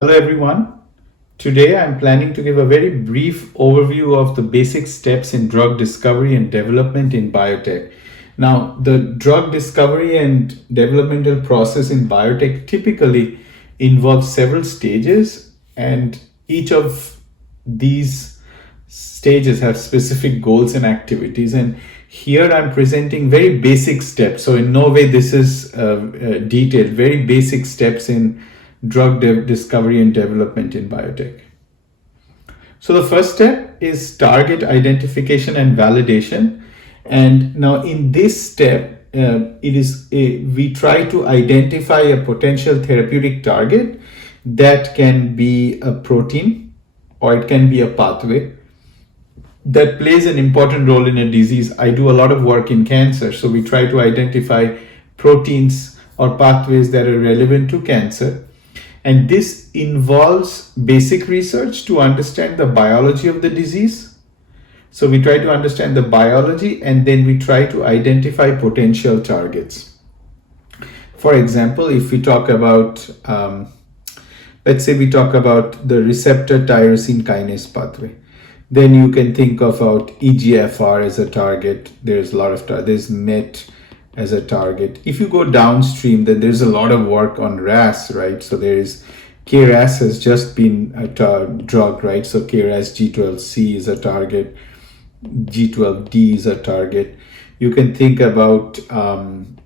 Hello everyone. Today I'm planning to give a very brief overview of the basic steps in drug discovery and development in biotech. Now, the drug discovery and developmental process in biotech typically involves several stages, and each of these stages have specific goals and activities. And here I'm presenting very basic steps. So in no way this is detailed, very basic steps in discovery and development in biotech. So the first step is target identification and validation. And now in this step, we try to identify a potential therapeutic target that can be a protein or it can be a pathway that plays an important role in a disease. I do a lot of work in cancer, so we try to identify proteins or pathways that are relevant to cancer. And this involves basic research to understand the biology of the disease. So we try to understand the biology and then we try to identify potential targets. For example, if we talk about, let's say we talk about the receptor tyrosine kinase pathway, then you can think about EGFR as a target. There's a lot of, there's MET as a target. If you go downstream, then there's a lot of work on RAS, right? So there is KRAS has just been a drug, right? So KRAS G12C is a target, G12D is a target. You can think about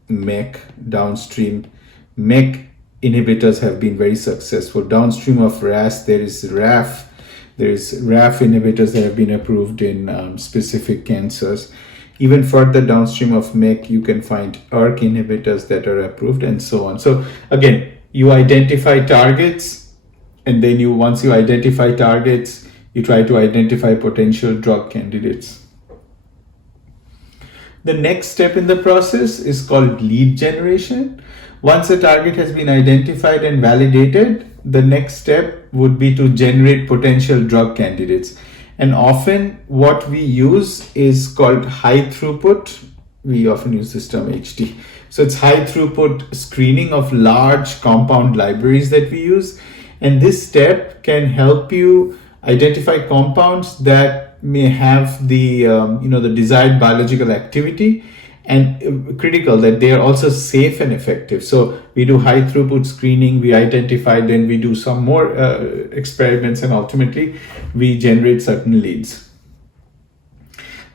MEK downstream. MEK inhibitors have been very successful. Downstream of RAS, there is RAF. There's RAF inhibitors that have been approved in specific cancers. Even further downstream of MEK, you can find ERK inhibitors that are approved and so on. So again, you identify targets, and then once you identify targets, you try to identify potential drug candidates. The next step in the process is called lead generation. Once a target has been identified and validated, the next step would be to generate potential drug candidates. And often what we use is called high throughput. We often use this term HT. So it's high throughput screening of large compound libraries that we use. And this step can help you identify compounds that may have the, the desired biological activity, and critical that they are also safe and effective. So we do high throughput screening, we identify, then we do some more experiments, and ultimately we generate certain leads.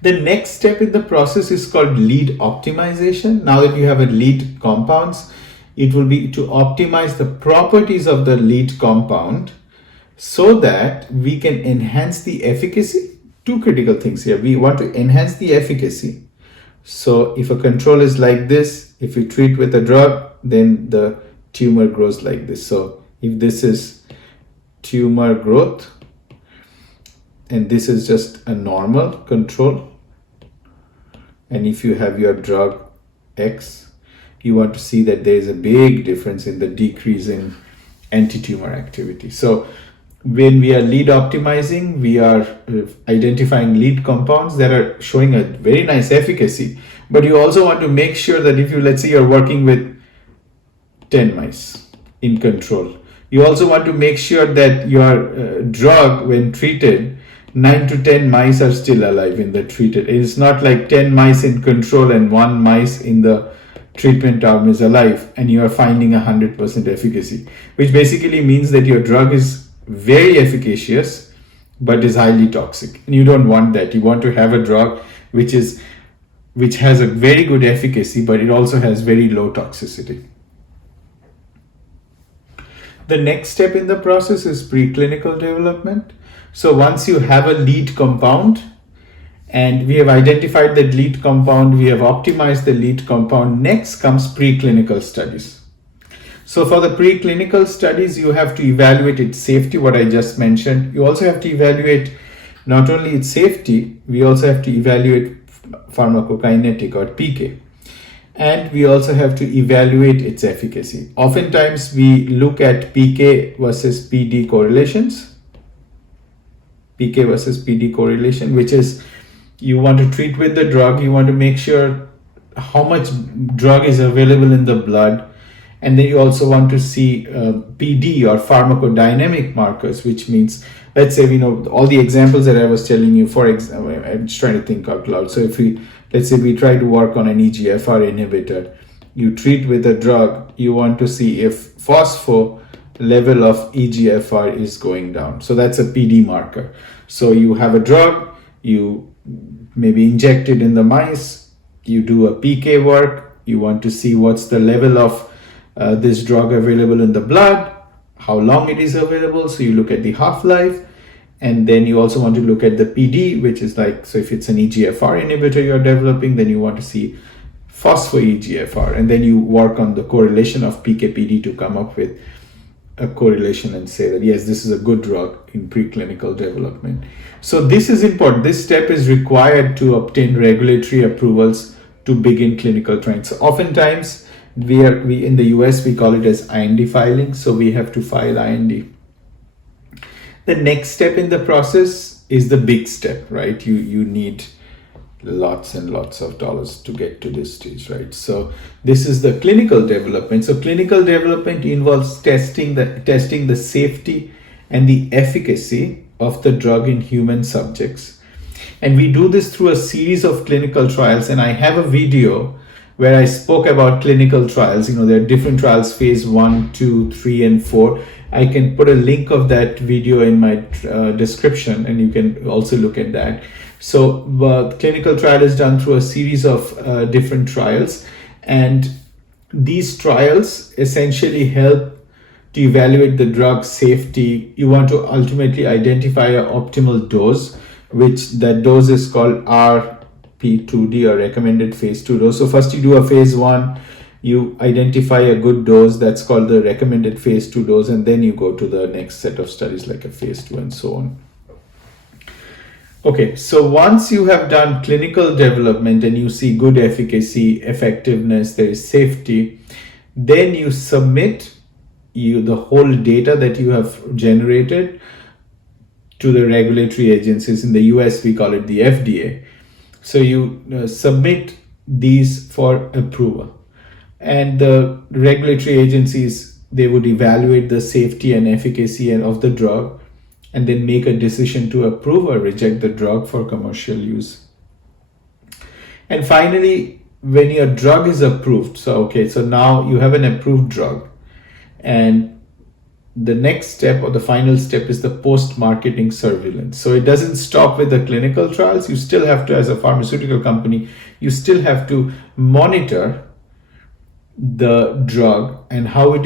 The next step in the process is called lead optimization. Now that you have a lead compounds, it will be to optimize the properties of the lead compound so that we can enhance the efficacy. Two critical things here. We want to enhance the efficacy. So if a control is like this, if you treat with a drug, then the tumor grows like this. So if this is tumor growth, and this is just a normal control, and if you have your drug X, you want to see that there is a big difference in the decrease in anti-tumor activity. So when we are lead optimizing, we are identifying lead compounds that are showing a very nice efficacy. But you also want to make sure that if you, let's say you're working with 10 mice in control, you also want to make sure that your drug, when treated, 9 to 10 mice are still alive in the treated. It's not like 10 mice in control and 1 mice in the treatment arm is alive and you are finding 100% efficacy, which basically means that your drug is very efficacious but is highly toxic, and you don't want that. You want to have a drug which has a very good efficacy, but it also has very low toxicity. The next step in the process is preclinical development. So once you have a lead compound and we have identified that lead compound, we have optimized the lead compound, next comes preclinical studies. So for the preclinical studies, you have to evaluate its safety, what I just mentioned. You also have to evaluate not only its safety, we also have to evaluate pharmacokinetic or PK. And we also have to evaluate its efficacy. Oftentimes we look at PK versus PD correlations. PK versus PD correlation, which is you want to treat with the drug, you want to make sure how much drug is available in the blood, And then you also want to see PD or pharmacodynamic markers, which means, let's say, all the examples that I was telling you, for example, I'm just trying to think out loud. So let's say we try to work on an EGFR inhibitor, you treat with a drug, you want to see if phospho level of EGFR is going down. So that's a PD marker. So you have a drug, you maybe inject it in the mice, you do a PK work, you want to see what's the level of this drug available in the blood, how long it is available. So you look at the half-life, and then you also want to look at the PD, which is like, so if it's an EGFR inhibitor you're developing, then you want to see phospho-EGFR, and then you work on the correlation of PK-PD to come up with a correlation and say that yes, this is a good drug in preclinical development. So this is important. This step is required to obtain regulatory approvals to begin clinical trials. So oftentimes we in the US we call it as IND filing. So we have to file IND. The next step in the process is the big step, right? You need lots and lots of dollars to get to this stage, right? So this is the clinical development. So clinical development involves testing the safety and the efficacy of the drug in human subjects. And we do this through a series of clinical trials. And I have a video where I spoke about clinical trials. There are different trials, phase 1, 2, 3, and 4. I can put a link of that video in my description, and you can also look at that. So the clinical trial is done through a series of different trials, and these trials essentially help to evaluate the drug safety. You want to ultimately identify an optimal dose, which that dose is called RP2D, or recommended phase 2 dose. So first you do a phase 1, you identify a good dose, that's called the recommended phase 2 dose, and then you go to the next set of studies like a phase 2 and so on. Okay, so once you have done clinical development and you see good efficacy, effectiveness, there is safety, then you submit the whole data that you have generated to the regulatory agencies. In the US, we call it the FDA. So you submit these for approval. And the regulatory agencies, they would evaluate the safety and efficacy of the drug, and then make a decision to approve or reject the drug for commercial use. And finally, when your drug is approved, so now you have an approved drug, and the next step or the final step is the post-marketing surveillance. So it doesn't stop with the clinical trials. You still have to, as a pharmaceutical company, you still have to monitor the drug and how it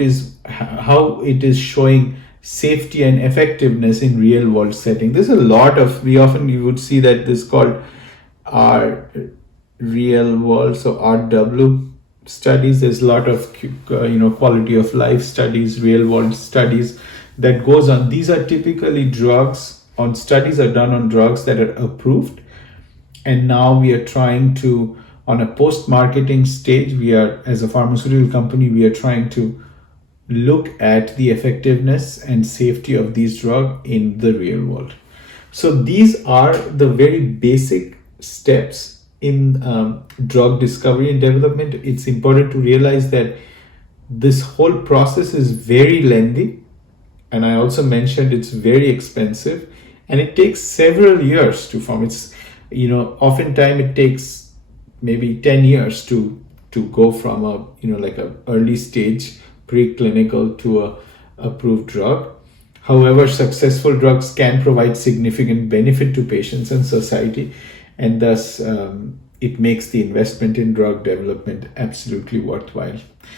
is showing safety and effectiveness in real world setting. There's a lot of, you would see that this is called our real world, so RW studies. There's a lot of quality of life studies, real world studies that goes on. These are typically studies are done on drugs that are approved, and now we are trying to, on a post-marketing stage, as a pharmaceutical company, we are trying to look at the effectiveness and safety of these drugs in the real world. So these are the very basic steps in drug discovery and development. It's important to realize that this whole process is very lengthy, and I also mentioned it's very expensive, and it takes several years to form. It's oftentimes it takes maybe 10 years to go from a early stage preclinical to a approved drug. However, successful drugs can provide significant benefit to patients and society, and thus it makes the investment in drug development absolutely worthwhile.